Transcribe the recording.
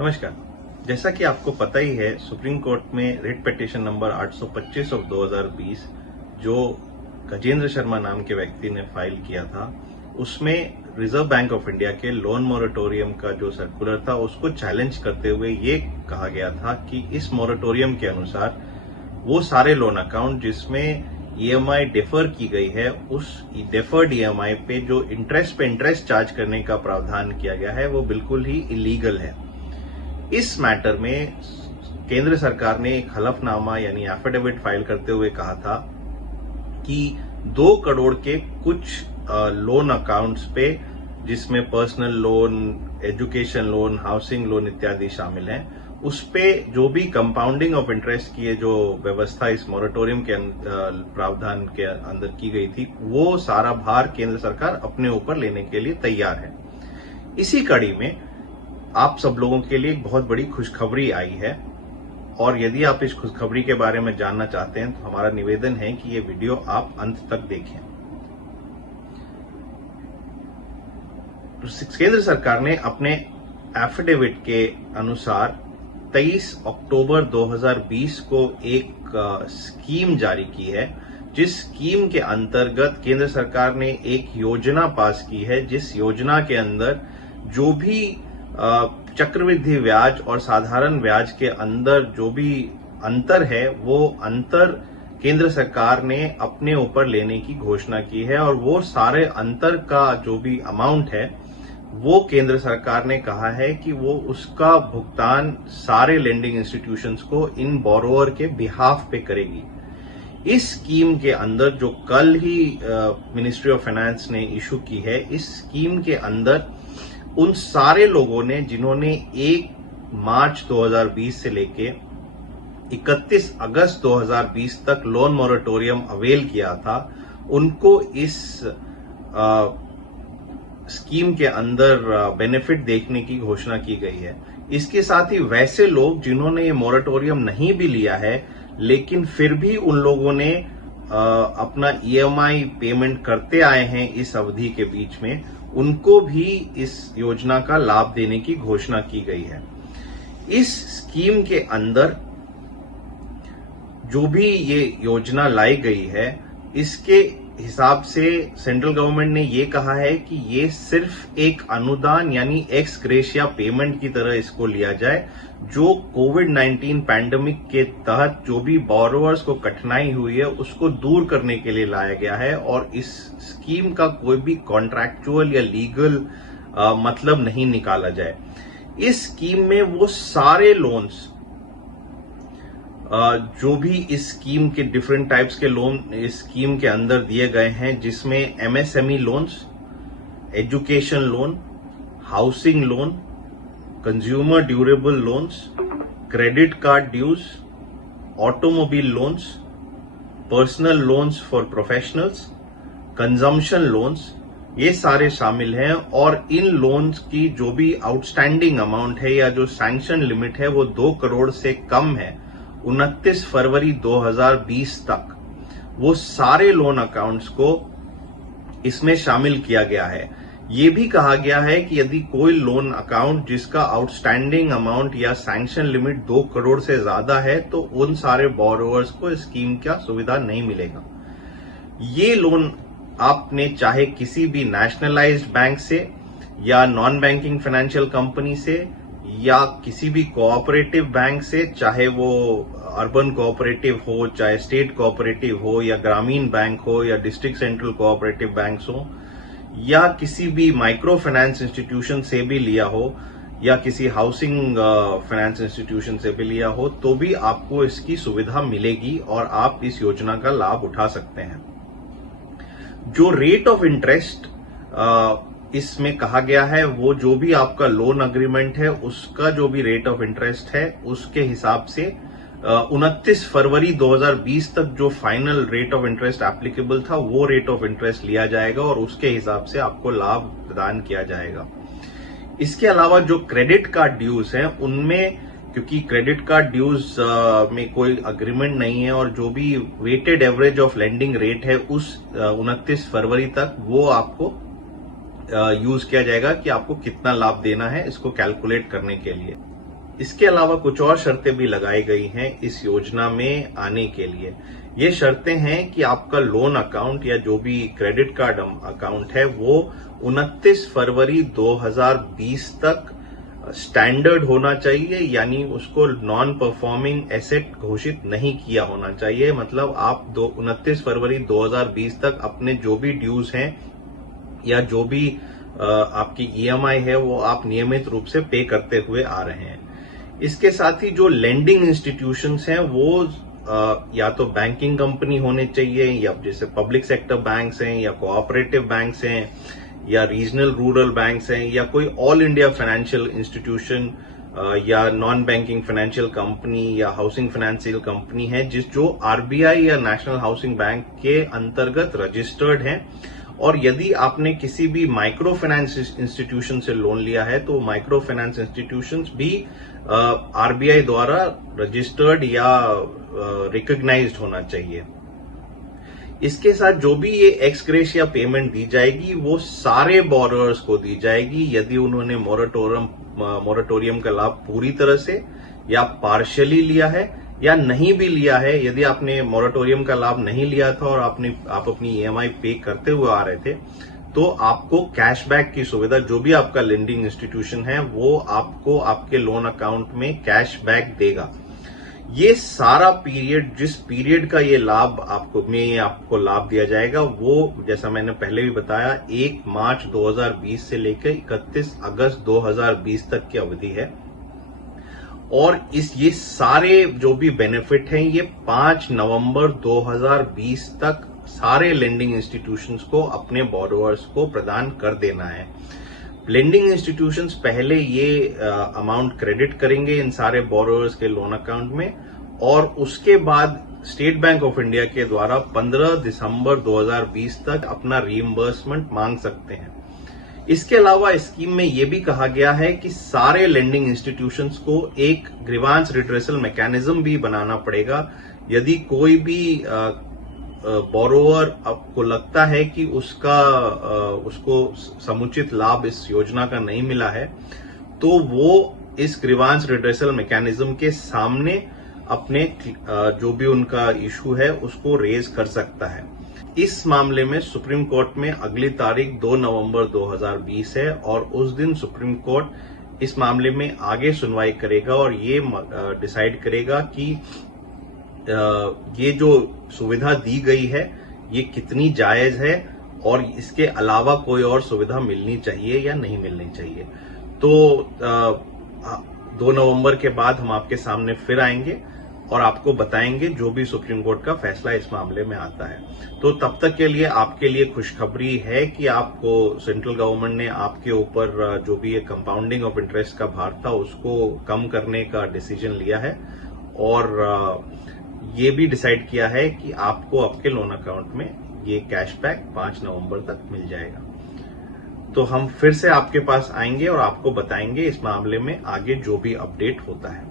नमस्कार। जैसा कि आपको पता ही है, सुप्रीम कोर्ट में रिट पिटीशन नंबर 825 ऑफ 2020 जो गजेंद्र शर्मा नाम के व्यक्ति ने फाइल किया था, उसमें रिजर्व बैंक ऑफ इंडिया के लोन मोरेटोरियम का जो सर्कुलर था उसको चैलेंज करते हुए ये कहा गया था कि इस मोरेटोरियम के अनुसार वो सारे लोन अकाउंट जिसमें ईएमआई डिफर की गई है, उस डिफर्ड ईएमआई पे जो इंटरेस्ट पे इंटरेस्ट चार्ज करने का प्रावधान किया गया है वो बिल्कुल ही इलीगल है। इस मैटर में केंद्र सरकार ने एक हलफनामा यानी एफिडेविट फाइल करते हुए कहा था कि 2 करोड़ के कुछ लोन अकाउंट्स पे, जिसमें personal loan, education loan, housing loan इत्यादि शामिल हैं, उस पे जो भी कंपाउंडिंग ऑफ इंटरेस्ट की जो व्यवस्था इस मोरेटोरियम के प्रावधान के अंदर की गई थी, वो सारा भार केंद्र सरकार अपने ऊपर लेने के लिए तैयार है। इसी कड़ी में आप सब लोगों के लिए एक बहुत बड़ी खुशखबरी आई है, और यदि आप इस खुशखबरी के बारे में जानना चाहते हैं तो हमारा निवेदन है कि ये वीडियो आप अंत तक देखें। केंद्र सरकार ने अपने एफिडेविट के अनुसार 23 अक्टूबर 2020 को एक स्कीम जारी की है, जिस स्कीम के अंतर्गत केंद्र सरकार ने एक योजना पास की है, जिस योजना के अंदर जो भी चक्रवृद्धि ब्याज और साधारण ब्याज के अंदर जो भी अंतर है, वो अंतर केंद्र सरकार ने अपने ऊपर लेने की घोषणा की है, और वो सारे अंतर का जो भी अमाउंट है वो केंद्र सरकार ने कहा है कि वो उसका भुगतान सारे लेंडिंग इंस्टीट्यूशंस को इन बोरोवर के बिहाफ पे करेगी। इस स्कीम के अंदर जो कल ही मिनिस्ट्री ऑफ फाइनेंस ने इशू की है, इस स्कीम के अंदर उन सारे लोगों ने जिन्होंने 1 मार्च 2020 से लेके 31 अगस्त 2020 तक लोन मोरेटोरियम अवेल किया था, उनको इस स्कीम के अंदर बेनिफिट देखने की घोषणा की गई है। इसके साथ ही वैसे लोग जिन्होंने ये मोरेटोरियम नहीं भी लिया है, लेकिन फिर भी उन लोगों ने अपना ईएमआई पेमेंट करते आए हैं इस अवधि के बीच में, उनको भी इस योजना का लाभ देने की घोषणा की गई है। इस स्कीम के अंदर जो भी ये योजना लाई गई है, इसके हिसाब से सेंट्रल गवर्नमेंट ने ये कहा है कि ये सिर्फ एक अनुदान यानी एक्स ग्रेशिया पेमेंट की तरह इसको लिया जाए, जो कोविड-19 पैंडेमिक के तहत जो भी बोरोवर्स को कठिनाई हुई है उसको दूर करने के लिए लाया गया है, और इस स्कीम का कोई भी कॉन्ट्रैक्चुअल या लीगल मतलब नहीं निकाला जाए। इस स्कीम में वो सारे लोन्स जो भी इस स्कीम के डिफरेंट टाइप्स के लोन इस स्कीम के अंदर दिए गए हैं, जिसमें MSME loans, education loan, housing loan, consumer durable loans, credit card dues, automobile loans, personal loans for professionals, consumption loans, ये सारे शामिल हैं। और इन लोन्स की जो भी आउटस्टैंडिंग अमाउंट है या जो सैंक्शन लिमिट है वो 2 करोड़ से कम है 29 फरवरी 2020 तक, वो सारे लोन अकाउंट्स को इसमें शामिल किया गया है। ये भी कहा गया है कि यदि कोई लोन अकाउंट जिसका आउटस्टैंडिंग अमाउंट या सैंक्शन लिमिट 2 करोड़ से ज्यादा है, तो उन सारे बोरोवर्स को स्कीम का सुविधा नहीं मिलेगा। ये लोन आपने चाहे किसी भी नेशनलाइज्ड बैंक से या नॉन बैंकिंग फाइनेंशियल कंपनी से या किसी भी कोऑपरेटिव बैंक से, चाहे वो अर्बन कोऑपरेटिव हो, चाहे स्टेट कोऑपरेटिव हो, या ग्रामीण बैंक हो, या डिस्ट्रिक्ट सेंट्रल कोऑपरेटिव बैंक्स हो, या किसी भी माइक्रो फाइनेंस इंस्टीट्यूशन से भी लिया हो, या किसी हाउसिंग फाइनेंस इंस्टीट्यूशन से भी लिया हो, तो भी आपको इसकी सुविधा मिलेगी और आप इस योजना का लाभ उठा सकते हैं। जो रेट ऑफ इंटरेस्ट इसमें कहा गया है, वो जो भी आपका लोन अग्रीमेंट है उसका जो भी रेट ऑफ इंटरेस्ट है उसके हिसाब से 29 फरवरी 2020 तक जो final rate of interest applicable था वो रेट ऑफ इंटरेस्ट लिया जाएगा और उसके हिसाब से आपको लाभ प्रदान किया जाएगा। इसके अलावा जो क्रेडिट कार्ड ड्यूज हैं उनमें, क्योंकि क्रेडिट कार्ड ड्यूज में कोई अग्रीमेंट नहीं है और जो भी weighted average of lending rate है उस 29 फरवरी तक वो आपको यूज किया जाएगा कि आपको कितना लाभ देना है इसको कैलकुलेट करने के लिए। इसके अलावा कुछ और शर्तें भी लगाई गई हैं इस योजना में आने के लिए। ये शर्तें हैं कि आपका लोन अकाउंट या जो भी क्रेडिट कार्ड अकाउंट है वो 29 फरवरी 2020 तक स्टैंडर्ड होना चाहिए, यानी उसको नॉन परफॉर्मिंग एसेट घोषित नहीं किया होना चाहिए। मतलब आप 29 फरवरी 2020 तक अपने जो भी ड्यूज हैं या जो भी आपकी ईएमआई है वो आप नियमित रूप से पे करते हुए आ रहे हैं। इसके साथ ही जो लेंडिंग इंस्टीट्यूशंस हैं वो या तो बैंकिंग कंपनी होने चाहिए, या जैसे पब्लिक सेक्टर बैंक्स हैं या कोऑपरेटिव बैंक्स हैं या रीजनल रूरल बैंक्स हैं या कोई ऑल इंडिया फाइनेंशियल इंस्टीट्यूशन या नॉन बैंकिंग फाइनेंशियल कंपनी या हाउसिंग फाइनेंशियल कंपनी है जो आरबीआई या नेशनल हाउसिंग बैंक के अंतर्गत रजिस्टर्ड हैं। और यदि आपने किसी भी माइक्रो फाइनेंस इंस्टीट्यूशन से लोन लिया है तो माइक्रो फाइनेंस इंस्टीट्यूशंस भी आरबीआई द्वारा रजिस्टर्ड या रिकॉग्नाइज्ड होना चाहिए। इसके साथ जो भी ये एक्स ग्रेशिया पेमेंट दी जाएगी वो सारे बोरोअर्स को दी जाएगी यदि उन्होंने मोरेटोरियम का लाभ पूरी तरह से या पार्शियली लिया है या नहीं भी लिया है। यदि आपने मोरेटोरियम का लाभ नहीं लिया था और आप अपनी ईएमआई पे करते हुए आ रहे थे तो आपको कैशबैक की सुविधा, जो भी आपका लेंडिंग इंस्टीट्यूशन है वो आपको आपके लोन अकाउंट में कैशबैक देगा। ये सारा पीरियड, जिस पीरियड का ये लाभ आपको लाभ दिया जाएगा वो, जैसा मैंने पहले भी बताया, 1 मार्च 2020 से लेकर 31 अगस्त 2020 तक की अवधि है। और ये सारे जो भी बेनिफिट हैं ये 5 नवंबर 2020 तक सारे लेंडिंग इंस्टीट्यूशंस को अपने बोरोअर्स को प्रदान कर देना है। लेंडिंग इंस्टीट्यूशंस पहले ये अमाउंट क्रेडिट करेंगे इन सारे बोरोअर्स के लोन अकाउंट में और उसके बाद स्टेट बैंक ऑफ इंडिया के द्वारा 15 दिसंबर 2020 तक अपना रीइंबर्समेंट मांग सकते हैं। इसके अलावा स्कीम में यह भी कहा गया है कि सारे लेंडिंग इंस्टीट्यूशंस को एक ग्रीवांस रिड्रेसल मैकेनिज्म भी बनाना पड़ेगा। यदि कोई भी बोरोअर आपको लगता है कि उसको समुचित लाभ इस योजना का नहीं मिला है तो वो इस ग्रीवांस रिड्रेसल मैकेनिज्म के सामने अपने जो भी उनका इशू है उसको रेज कर सकता है। इस मामले में सुप्रीम कोर्ट में अगली तारीख 2 नवंबर 2020 है और उस दिन सुप्रीम कोर्ट इस मामले में आगे सुनवाई करेगा और ये डिसाइड करेगा कि ये जो सुविधा दी गई है ये कितनी जायज है और इसके अलावा कोई और सुविधा मिलनी चाहिए या नहीं मिलनी चाहिए। तो 2 नवंबर के बाद हम आपके सामने फिर आएंगे और आपको बताएंगे जो भी सुप्रीम कोर्ट का फैसला इस मामले में आता है। तो तब तक के लिए आपके लिए खुशखबरी है कि आपको सेंट्रल गवर्नमेंट ने आपके ऊपर जो भी ये कंपाउंडिंग ऑफ इंटरेस्ट का भार था उसको कम करने का डिसीजन लिया है और ये भी डिसाइड किया है कि आपको आपके लोन अकाउंट में ये कैशबैक 5 नवंबर तक मिल जाएगा। तो हम फिर से आपके पास आएंगे और आपको बताएंगे इस मामले में आगे जो भी अपडेट होता है।